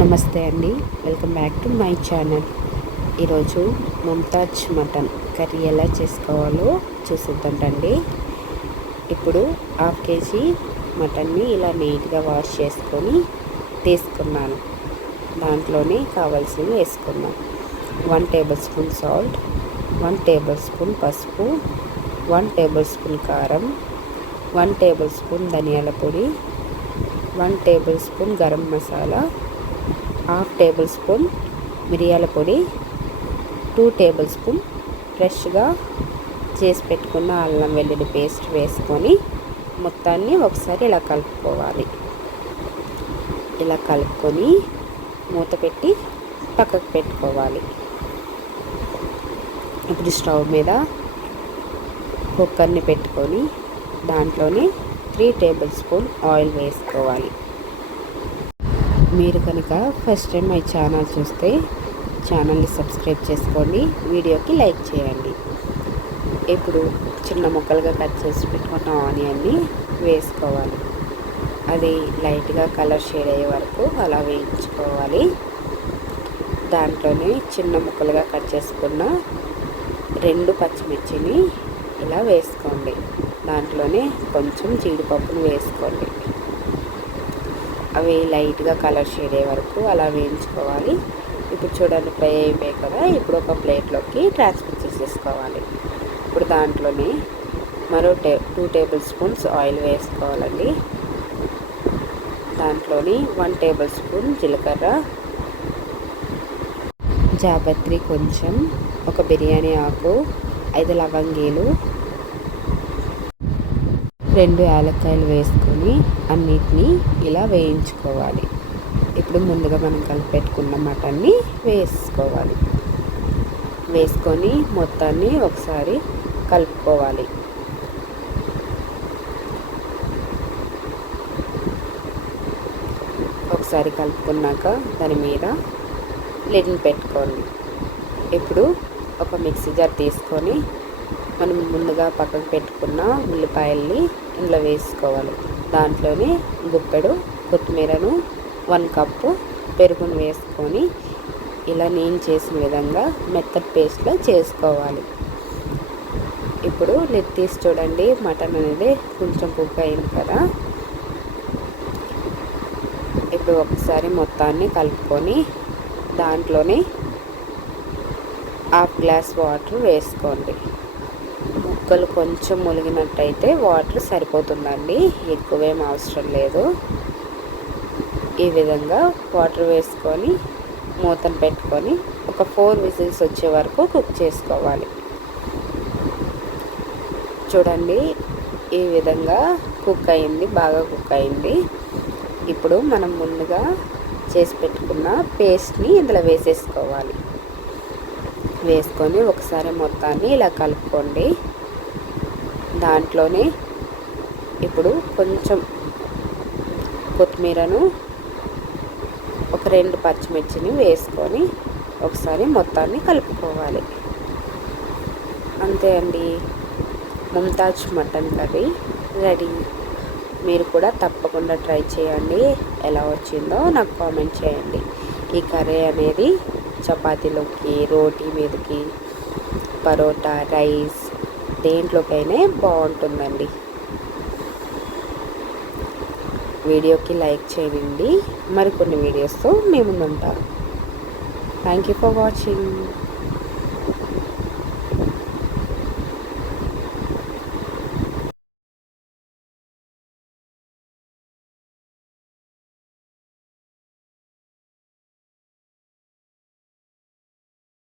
నమస్తే అండి, welcome back to my channel. ఈరోజు ముంతాజ్ మటన్ కర్రీ ఎలా చేసుకోవాలో చూసిద్దాంటండి. ఇప్పుడు 1/2 kg మటన్ని ఇలా నీట్గా వాష్ చేసుకొని తీసుకున్నాను. దాంట్లోనే కావాల్సినవి వేసుకుందాం. 1 table spoon salt, 1 table spoon పసుపు, 1 టేబుల్ స్పూన్ కారం, 1 టేబుల్ స్పూన్ ధనియాల పొడి, 1 table spoon garam masala, 1/2 table spoon మిరియాల పొడి, 2 టేబుల్ స్పూన్ ఫ్రెష్గా చేసి పెట్టుకున్న అల్లం వెల్లుల్లి పేస్ట్ వేసుకొని మొత్తాన్ని ఒకసారి ఇలా కలుపుకోవాలి. ఇలా కలుపుకొని మూత పెట్టి పక్కకు పెట్టుకోవాలి. ఇప్పుడు స్టవ్ మీద కుక్కర్ని పెట్టుకొని దాంట్లోనే 3 టేబుల్ స్పూన్ ఆయిల్ వేసుకోవాలి. మీరు కనుక ఫస్ట్ టైం మై ఛానల్ చూస్తే ఛానల్ని సబ్స్క్రైబ్ చేసుకోండి, వీడియోకి లైక్ చేయండి. ఇప్పుడు చిన్న ముక్కలుగా కట్ చేసి పెట్టుకున్న ఆనియన్ని వేసుకోవాలి. అది లైట్గా కలర్ షేడ్ అయ్యే వరకు అలా వేయించుకోవాలి. దాంట్లోనే చిన్న ముక్కలుగా కట్ చేసుకున్న 2 పచ్చిమిర్చిని ఇలా వేసుకోండి. దాంట్లోనే కొంచెం జీడిపప్పును వేసుకోండి. అవి లైట్గా కలర్ షేడ్ అయ్యే వరకు అలా వేయించుకోవాలి. ఇప్పుడు చూడండి, ఫ్రై అయిపోయాయి కదా. ఇప్పుడు ఒక ప్లేట్లోకి ట్రాన్స్ఫర్ చేసేసుకోవాలి. ఇప్పుడు దాంట్లోనే మరో 2 టేబుల్ స్పూన్స్ ఆయిల్ వేసుకోవాలండి. దాంట్లోని 1 టేబుల్ స్పూన్ జీలకర్ర, జాపత్రి కొంచెం, ఒక బిర్యానీ ఆకు, 5 లవంగీలు, 2 యాలక్కాయలు వేసుకొని అన్నిటినీ ఇలా వేయించుకోవాలి. ఇప్పుడు ముందుగా మనం కలిపెట్టుకున్న మటన్ని వేసుకోవాలి. వేసుకొని మొత్తాన్ని ఒకసారి కలుపుకోవాలి. ఒకసారి కలుపుకున్నాక దాని మీద లిడ్ని పెట్టుకోండి. ఇప్పుడు ఒక మిక్సీ జార్ తీసుకొని మనం ముందుగా పక్కకు పెట్టుకున్న ఉల్లిపాయల్ని ఇందులో వేసుకోవాలి. దాంట్లోనే గుప్పెడు కొత్తిమీరను, 1 కప్పు పెరుగును వేసుకొని ఇలా నేను చేసిన విధంగా మెత్తటి పేస్ట్లా చేసుకోవాలి. ఇప్పుడు లిడ్ తీసి చూడండి, మటన్ అనేది కొంచెం కుక్ అయింది కదా. ఇప్పుడు ఒకసారి మొత్తాన్ని కలుపుకొని దాంట్లోనే 1/2 గ్లాస్ వాటర్ వేసుకోండి. ముక్కలు కొంచెం ములిగినట్టయితే వాటర్ సరిపోతుందండి, ఎక్కువేం అవసరం లేదు. ఈ విధంగా వాటర్ వేసుకొని మూతను పెట్టుకొని ఒక 4 విజిల్స్ వచ్చే వరకు కుక్ చేసుకోవాలి. చూడండి, ఈ విధంగా కుక్ అయింది, బాగా కుక్ అయింది. ఇప్పుడు మనం ముందుగా చేసి పెట్టుకున్న పేస్ట్ని ఇందులో వేసేసుకోవాలి. వేసుకొని ఒకసారి మొత్తాన్ని ఇలా కలుపుకోండి. దాంట్లోనే ఇప్పుడు కొంచెం కొత్తిమీరను, ఒక 2 పచ్చిమిర్చిని వేసుకొని ఒకసారి మొత్తాన్ని కలుపుకోవాలి. అంతే అండి, ముంతాజ్ మటన్ కర్రీ రెడీ. మీరు కూడా తప్పకుండా ట్రై చేయండి. ఎలా వచ్చిందో నాకు కామెంట్ చేయండి. ఈ కర్రీ అనేది చపాతీలోకి, రోటీ మీదకి, పరోటా, రైస్ దేంట్లోకైనా బాగుంటుందండి. వీడియోకి లైక్ చేయండి. మరికొన్ని వీడియోస్తో మేము ముందుంటాం. Thank you for watching.